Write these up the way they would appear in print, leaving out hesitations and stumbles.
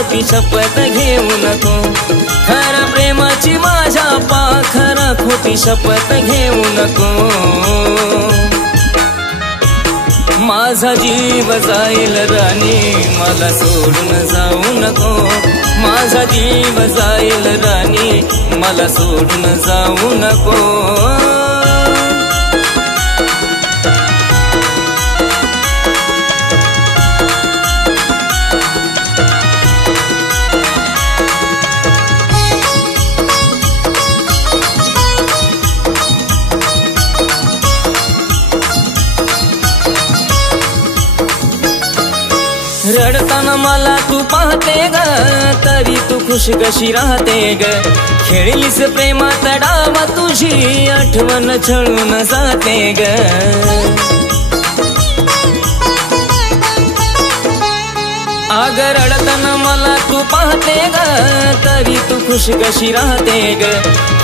खोटी शपथ घेऊ नको, खरा प्रेमाची माझ्या पाखरा खोटी शपथ घेऊ नको। माझा जीव जाईल राणी मला सोडून जाऊ नको, माझा जीव जाईल राणी मला सोडून जाऊ नको। रडताना मला तू पाहते ग, तरी तू खुश कशी राहते ग। खेळलीस प्रेमात डाव तुझी आठवण छळून जाते ग। आग रडताना मला तू पाहते ग, तरी तू खुश कशी राहते ग।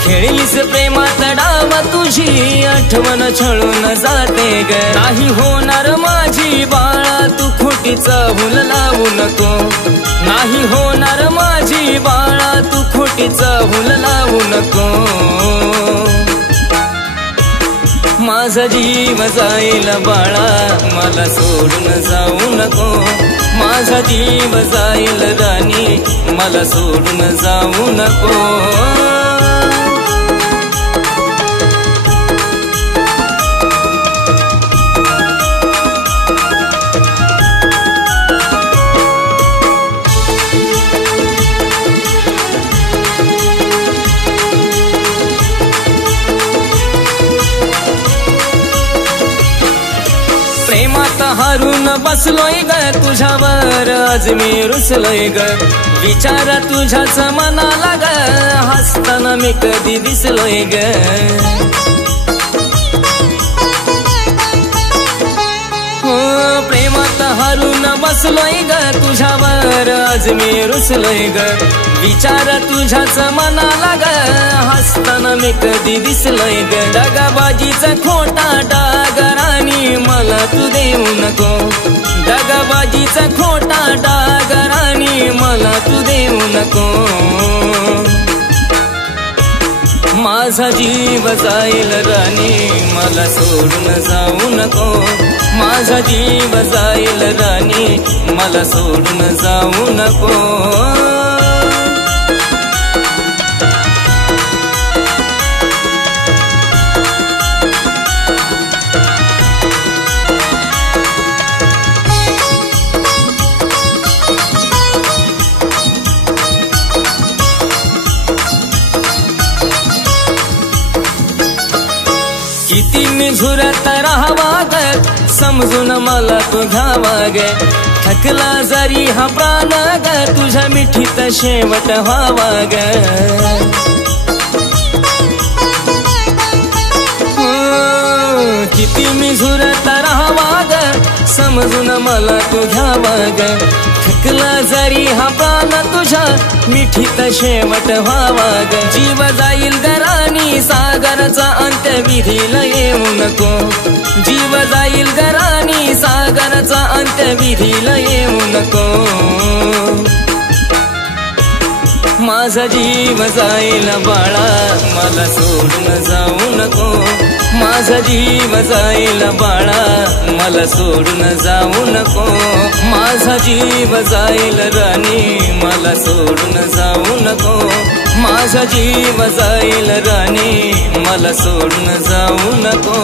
खेळलीस प्रेमात डाव तुझी आठवण छळून जाते ग। नाही होणार माझी बाळा तू खोटी चाहूल लावू नको, नाही होणार माझी बाळा तू खोटी चाहूल लावू नको। माझा जीव जाईल बाळा मला सोडून जाऊ नको, माझा जीव जाईल राणी मला सोडून जाऊ नको। प्रेमात हारून बसलोय ग, तुझ्यावर आज मी रुसलोय ग। विचार तुझ्याच मनाला ग, हसताना मी कधी दिसलोय ग। हो प्रेमात हारून बसलोय ग, तुझ्यावर आज मी रुसलोय ग। विचार तुझ्याच मनाला ग, हसताना मी कधी दिसलोय ग। दगाबाजीचा खोटा डाग राणी मला तू देऊ नको, दगाबाजीचा खोटा डाग राणी मला तू देऊ नको। माझा जीव जाईल राणी मला सोडून जाऊ नको, माझा जीव जाईल राणी मला सोडून जाऊ नको। किती मी झुरत राहावा ग, समजून मला तू घ्यावा ग। थकला जरी हा प्राण ग, तुझ्या मिठीत शेवट व्हावा ग। किती मी झुरत राहावा ग, समजून मला तू घ्यावा ग। थकला जरी हा प्राण तुझ्या मिठीत शेवट व्हावा ग। जीव जाईल गराणी सागरचा अंत्यविधीला येऊ नको, जीव जाईल गराणी सागरचा अंत्यविधीला येऊ नको। माझा जीव जाईल बाळा मला सोडून जाऊ नको, माझा जीव जाईल बाळा मला सोडून जाऊ नको। माझा जीव जाईल राणी मला सोडून जाऊ नको, माझा जीव जाईल राणी मला सोडून जाऊ नको।